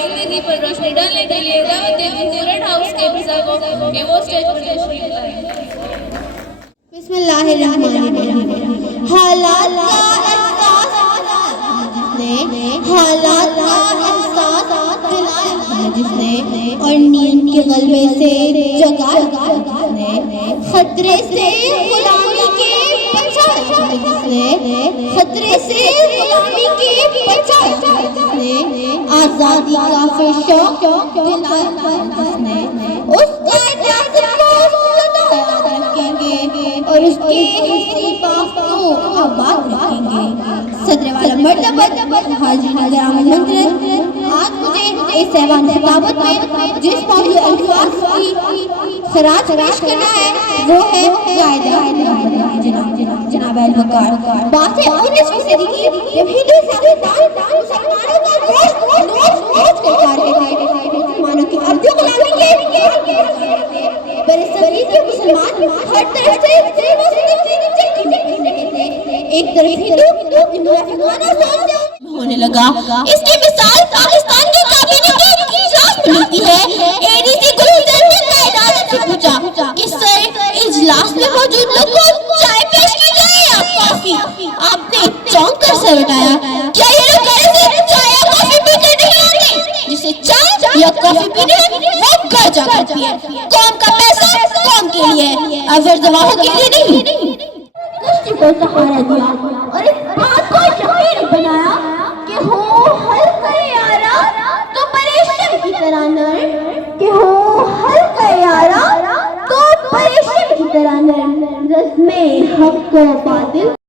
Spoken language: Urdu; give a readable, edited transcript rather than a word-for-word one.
زندگی پر روشنی ڈالنے کے لیے دعوت دیتی ہوں ریڈ ہاؤس کے فضا کو کہ وہ اسٹیج پر تشریف لائیں۔ بسم اللہ الرحمن الرحیم۔ حالات کا احساس جس نے، حالات کا احساس دلایا جس نے، اور نیند کے غلبے سے جگایا جس نے، خطرے سے غلامی کے بچایا جس نے، خطرے سے غلامی کے بچایا جس نے، آزادی کا پھر شوق دلایا جس نے، اس کا اجازت کو یاد رکھیں گے اور اس کے حسین باغ کو آباد رکھیں گے۔ صدر والا مرتبہ حاضرین کرام محترم، آج مجھے اس ایوان خطابت میں جس موضوع الفاظ کی خراج پیش کرنا ہے وہ ہے قائد جناب الوقار۔ بات ہے 19ویں صدی کی، جب ہندو سیاستدان مسلمانوں کا گوشت نوچ کر کھا رہے تھے، مسلمانوں کی عبد غلامی کے برصغیر کے مسلمان ہر طرف سے ایک طرف ہندو افغانہ سوچ ہونے لگا۔ اس کی مثال پاکستان کے کابینہ کے اجلاس میں ملتی ہے۔ ADC گلوزر نے قائد اعظم سے پوچھا کہ سر، اجلاس میں موجود لوگوں کو چائے پیش کی جائے یا کافی؟ آپ نے چونک کر سر اٹھایا، کیا یہ لوگ گھر سے چائے یا کافی پی کر نہیں آتے؟ جسے چائے یا کافی پینے وہ گھر جا کر پیے۔ قوم کا پیسہ قوم کے لیے، اگر زواہوں کے لیے نہیں۔ کشتی کو سہارا دیا اور اس بات کو یقینی بنایا کہ ہو حلقہ یارا تو پریشم کی طرح نر، کہ ہو حلقہ یارا تو پریشم کی طرح نر، رسم حق کو باطل